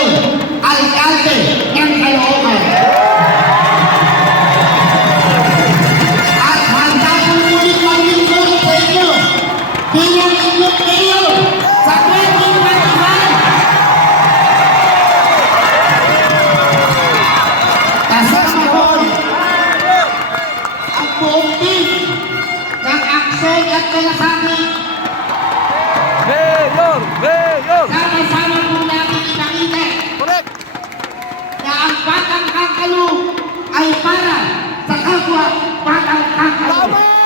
Mayor, alkalde ng Caloocan. At handa po ulit maglingkod sa inyo bilang inyong mayor sa 2025. Kasama doon ang buong team ng Aksyon at Malasakit. Mayor! Sama-sama po natin ipakita Correct! na ang Batang Kangkalo ay para sa kapwa Batang Kangkalo. Tama!